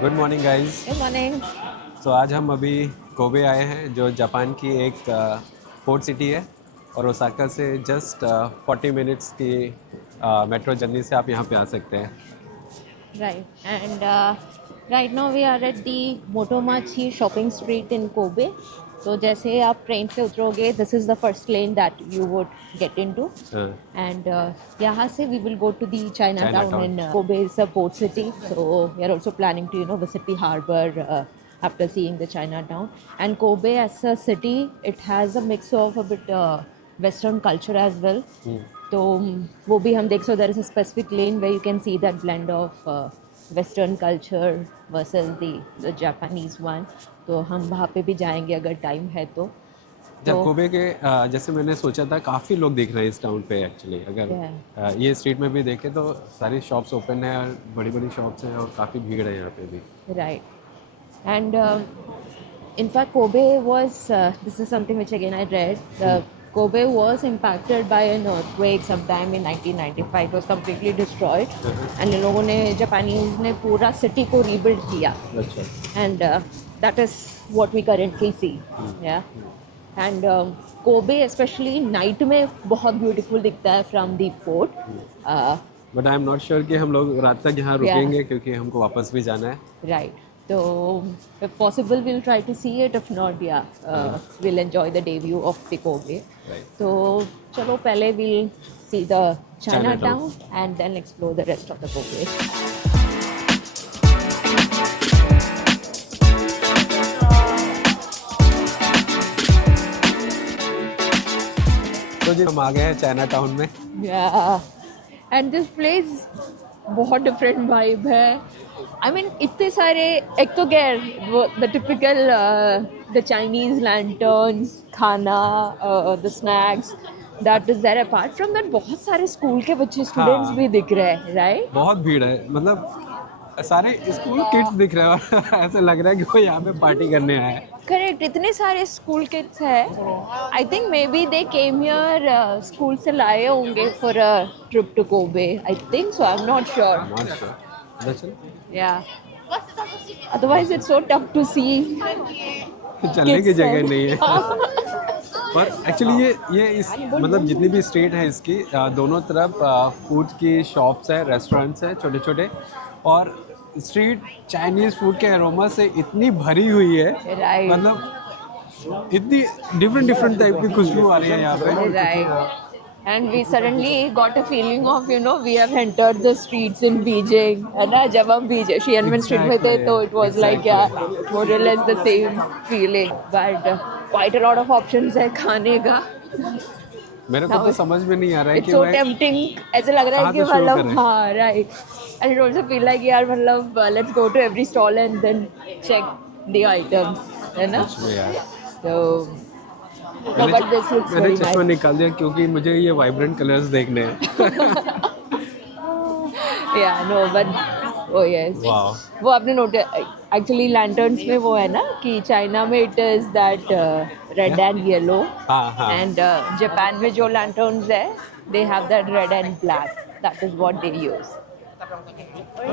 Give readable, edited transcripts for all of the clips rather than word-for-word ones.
Good morning guys. Good morning. तो आज हम अभी कोबे आए हैं जो जापान की एक पोर्ट सिटी है और ओसाका से जस्ट 40 मिनट्स की मेट्रो जर्नी से आप यहाँ पे आ सकते हैं। Right. And right now we are at the Motomachi shopping street in Kobe. So जैसे ही आप ट्रेन से उतरोगे, this is the first lane that you would get into. And यहाँ से we will go to the China Chinatown town. in Kobe is a port city. So we are also planning to visit the harbor after seeing the Chinatown. And Kobe as a city, it has a mix of a bit Western culture as well. तो वो भी हम देख so there is a specific lane where you can see that blend of western culture versus the Japanese one. तो हम वहाँ पे भी जाएंगे अगर टाइम है तो। जब तो कोबे के जैसे मैंने सोचा था काफ़ी लोग दिख रहे हैं इस टाउन पे एक्चुअली। अगर ये स्ट्रीट में भी देखें तो सारी शॉप्स ओपन है और बड़ी बड़ी शॉप्स हैं और काफ़ी भीड़ है यहाँ पे भी। Right and in fact Kobe was this is something which again I read. Kobe was impacted by an earthquake sometime in 1995. It was completely destroyed and इन लोगों ने जापानीज ने पूरा सिटी को रीबिल्ड किया अच्छा। and that is what we currently see. Yeah. And Kobe especially night में बहुत beautiful दिखता है from the port. But I am not sure कि हम लोग रात तक यहाँ Yeah. रुकेंगे क्योंकि हमको वापस भी जाना है। Right. So, if possible, we'll try to see it. If not, yeah, we'll enjoy the day view of the Kobe. Right. So, chalo, pehle we'll see the Chinatown. Chinatown and then explore the rest of the Kobe. तो जी हम आ गए हैं Chinatown में। Yeah. And this place बहुत different vibe है। I mean इतने सारे, एक तो गैर the typical the Chinese lanterns, खाना, the snacks that is there. Apart from that बहुत सारे स्कूल के बच्चे स्टूडेंट्स हाँ, भी दिख रहे हैं, राइट? बहुत भीड़ है, मतलब सारे स्कूल किड्स दिख रहे हैं और ऐसे लग रहा है कि वो यहाँ पे पार्टी करने आए हैं। करेक्ट, इतने सारे स्कूल किड्स हैं। I think maybe they came here school से लाए होंगे for a trip to Kobe. I think so, I am not sure. Not sure. उधर चल। Yeah. Otherwise, it's so tough to see चलने की kids जगह and नहीं है। और एक्चुअली ये इस मतलब जितनी भी स्ट्रीट है इसकी दोनों तरफ फूड की शॉप्स है, रेस्टोरेंट्स है छोटे छोटे, और स्ट्रीट चाइनीज फूड के अरोमा से इतनी भरी हुई है। right, मतलब इतनी डिफरेंट डिफरेंट टाइप की खुशबू आ रही है यहाँ पे। right. And we suddenly got a feeling of, we have entered the streets in Beijing. है ना, जब हम बीजिंग शियनमेन स्ट्रीट में थे तो it was like yeah, more or less the same feeling. But quite a lot of options है खाने का। मेरे को तो समझ में नहीं आ रहा है It's कि so मैं tempting. ऐसे लग रहा है कहाँ कि से शुरू मतलब करें। हाँ, right. And it also feel like यार मतलब let's go to every stall and then check the items, है ना? सच में यार। So, no, but this looks मैंने very चश्मा nice. निकाल दिया क्योंकि मुझे ये वाइब्रेंट कलर्स देखने हैं। Yeah, no, but oh yes. वाह। वो आपने नोटिस एक्चुअली लैंटर्न्स में वो है ना कि चाइना में it is that red and yellow, हाँ हाँ। एंड जापान में जो लैंटर्न्स है they have that red and black, that is what they use.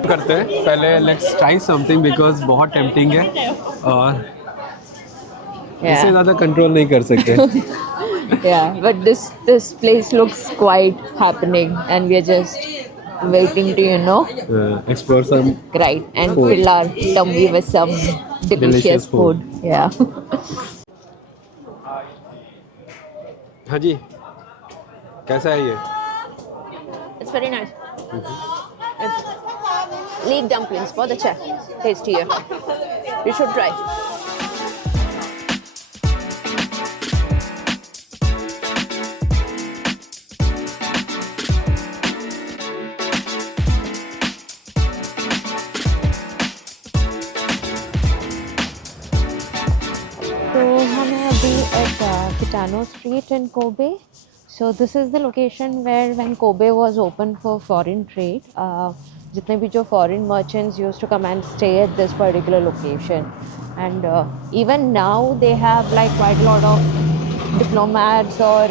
करते हैं पहले, लेट्स ट्राई समथिंग बिकॉज बहुत टेम्पटिंग है और इससे ज़्यादा कंट्रोल नहीं कर सकते। Yeah, but this place looks quite happening and we are just waiting to explore some right and Food. fill our tummy with some delicious Delicious food. food. Yeah. हाँ जी, कैसा है ये? It's very nice. It's leek dumplings, बहुत अच्छा है, tasty है, you should try. So हम हैं अभी at Kitano Street in Kobe. So this is the location where when Kobe was open for foreign trade, जितने भी जो foreign merchants used to come and stay at this particular location. And even now they have like quite a lot of diplomats or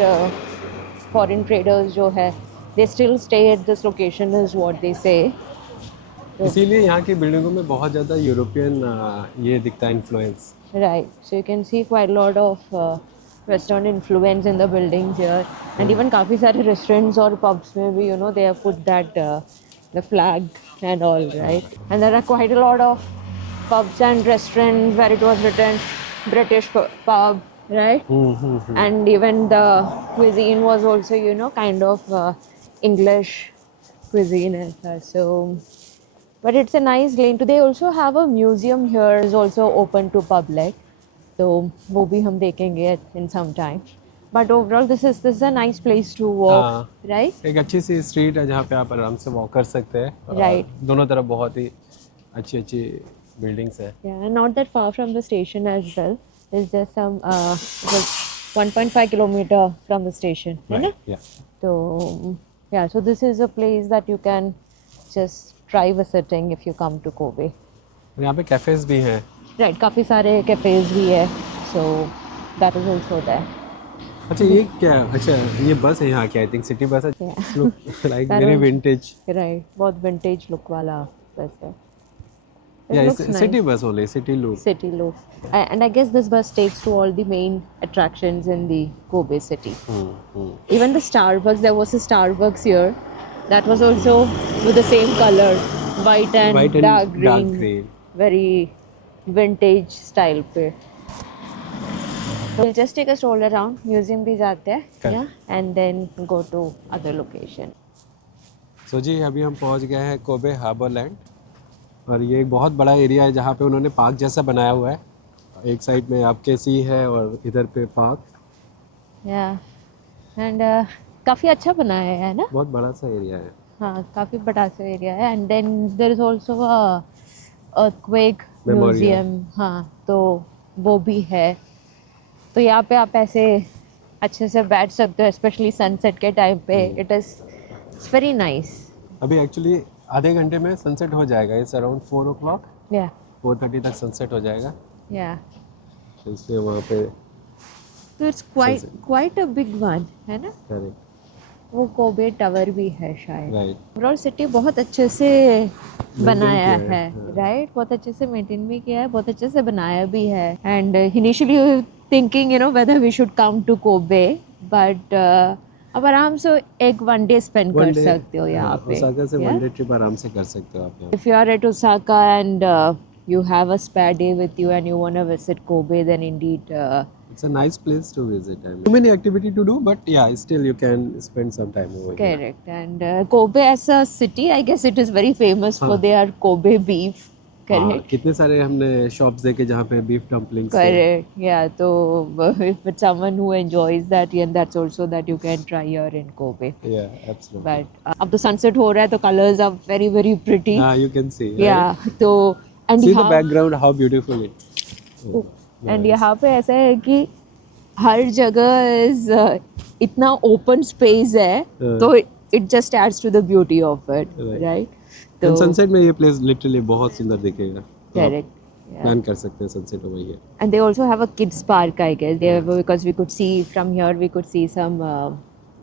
foreign traders जो है, they still stay at this location is what they say. इसीलिए यहाँ की बिल्डिंगों में बहुत ज़्यादा European ये दिखता है influence. Right. So you can see quite a lot of Western influence in the buildings here, and even काफी सारे restaurants or pubs में भी they have put that the flag and all, right? And there are quite a lot of pubs and restaurants where it was written British pub, right? And even the cuisine was also kind of English cuisine as well. So but it's a nice lane too. They also have a museum here is also open to public. So वो भी हम देखेंगे in some time. But overall this is a nice place to walk, हाँ. right? एक अच्छी सी street है जहाँ पे आप आराम से वॉक कर सकते हैं. Right. दोनों तरफ बहुत ही अच्छी अच्छी बिल्डिंग्स है. Yeah, and not that far from the station as well. It's just 1.5 kilometer from the station, है ना? Right. Yeah. So yeah, so this is a place that you can just try visiting if you come to Kobe. और यहाँ पे cafes भी हैं. Right, काफी सारे cafes भी है. So that is also there. अच्छा ये क्या? अच्छा ये बस है यहाँ की, आई थिंक सिटी बस है. Yeah. Look like That very was- vintage. Right, बहुत vintage look वाला बस है. It या looks nice. City bus only, city look. City look. And I guess this bus takes to all the main attractions in the Kobe city. Even the Starbucks, there was a Starbucks here. That was also with the same color, white and dark green. Very vintage style पे. We'll just take a stroll around, museum भी जाते हैं, Correct. yeah, and then go to other location. सो जी अभी हम पहुंच गए हैं Kobe harbour land. और ये एक बहुत बड़ा एरिया है जहाँ पे उन्होंने पार्क जैसा बनाया हुआ है. एक साइड में आपके सी है और इधर पे पार्क. Yeah, and काफी अच्छा बनाया है ना? बहुत बड़ा सा एरिया है. हाँ, काफी बड़ा सा एरिया है. And then there is also a earthquake Memorial. museum. हाँ, तो वो भी है. तो यहाँ पे आप ऐसे अच्छे से बैठ सकते हो, स्पेशली सनसेट के टाइम पे. It's very nice. अभी एक्चुअली आधे घंटे में सनसेट हो जाएगा. It's around 4 o'clock. Yeah, 4:30 तक सनसेट हो जाएगा. yeah. तो इसलिए वहाँ पे तो it's quite a big one, है ना? करेक्ट. वो कोबे टावर भी है शायद. राइट. ओवरऑल सिटी बहुत अच्छे से बनाया किया है, है, हाँ. राइट? बहुत अच्छे से मेंटेन भी किया है, बहुत अच्छे से बनाया भी है. And initially thinking whether we should come to Kobe, but अब आराम से एक वन डे स्पेंड कर सकते हो यहाँ पे. ओसाका से वन डे ट्रिप आराम से कर सकते हो आप यहाँ. If you are at Osaka and you have a spare day with you and you want to visit Kobe, then indeed It's a nice place to visit. I mean, too many activity to do, but yeah, still you can spend some time over here. correct. And Kobe as a city, I guess it is very famous for हाँ. their Kobe beef. हाँ, Correct. कितने सारे हमने shops देखे जहाँ पे beef dumplings. Correct. Yeah. So if it's someone who enjoys that, and that's also that you can try here in Kobe. Yeah, absolutely. But अब तो sunset हो रहा है तो colors are very very pretty. You can see. Yeah. तो and See the यहाँ background, how beautiful it. Oh, and nice. यहाँ पे ऐसा है कि हर जगह is इतना open space है तो it just adds to the beauty of it, Right. right? And तो sunset में ये प्लेस लिटरली बहुत सुंदर दिखेगा. तो आप correct. Yeah. प्लान कर सकते हैं sunset over here. And they also have a kids park, I guess. They have, because we could see from here, we could see some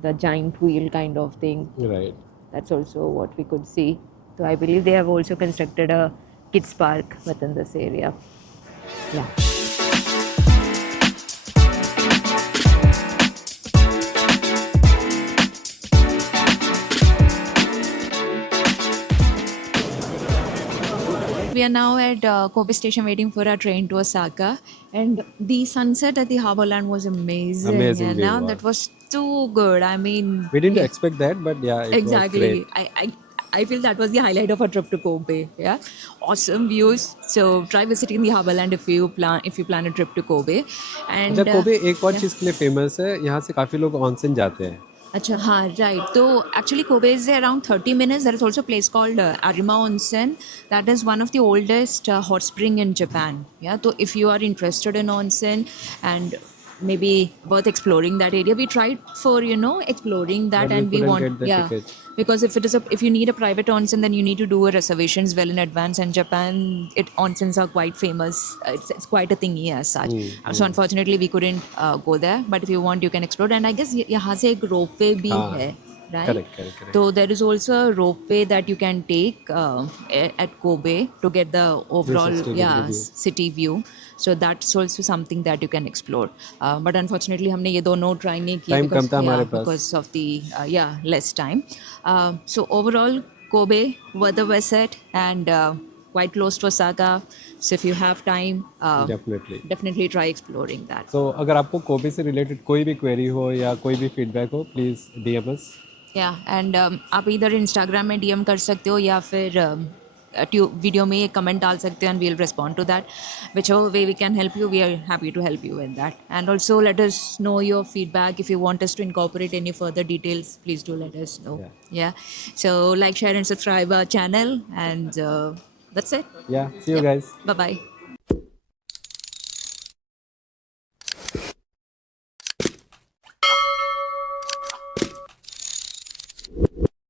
the giant wheel kind of thing. Right. That's also what we could see. So I believe they have also constructed a kids park within this area. Yeah. We are now at Kobe Station waiting for our train to Osaka, and the sunset at the Harborland was amazing. Amazing and view, now wow. that was too good. I mean, We didn't expect that, but yeah, it exactly. was great. I feel that was the highlight of our trip to Kobe. Yeah, awesome views. So try visiting the Harborland if you plan a trip to Kobe. And अच्छा Kobe एक और चीज़ के लिए famous है. यहाँ से काफ़ी लोग ऑनसेन जाते हैं. Acha, हाँ, right. So actually Kobe is around 30 minutes. There is also a place called Arima Onsen. That is one of the oldest hot spring in Japan. Yeah. So if you are interested in onsen and maybe worth exploring that area, we tried for exploring that, But we and we couldn't want get the ticket. because if you need a private onsen, then you need to do a reservations well in advance. And Japan, onsens are quite famous. It's quite a thingy as such. So unfortunately, we couldn't go there. But if you want, you can explore. And I guess यहाँ से एक ropeway भी हाँ. है. right? Correct. So there is also a ropeway that you can take at Kobe to get the overall 360-degree view. city view. So that's also something that you can explore. But unfortunately, हमने ये दोनों try नहीं किए Time कम था हमारे पास. because of the less time. So overall, Kobe were the visit and quite close to Osaka. So if you have time, Definitely. definitely try exploring that. तो अगर आपको कोबे से रिलेटेड कोई भी क्वेरी हो या कोई भी फीडबैक हो, प्लीज़ DM us. या एंड आप इधर इंस्टाग्राम में डीएम कर सकते हो या फिर वीडियो में एक कमेंट डाल सकते हो and we'll respond to that which way we can help you we are happy to help you in that and also let us know your feedback if you want us to incorporate any further details please do let us know yeah so like share and subscribe our channel and that's it Yeah, see you guys. Bye bye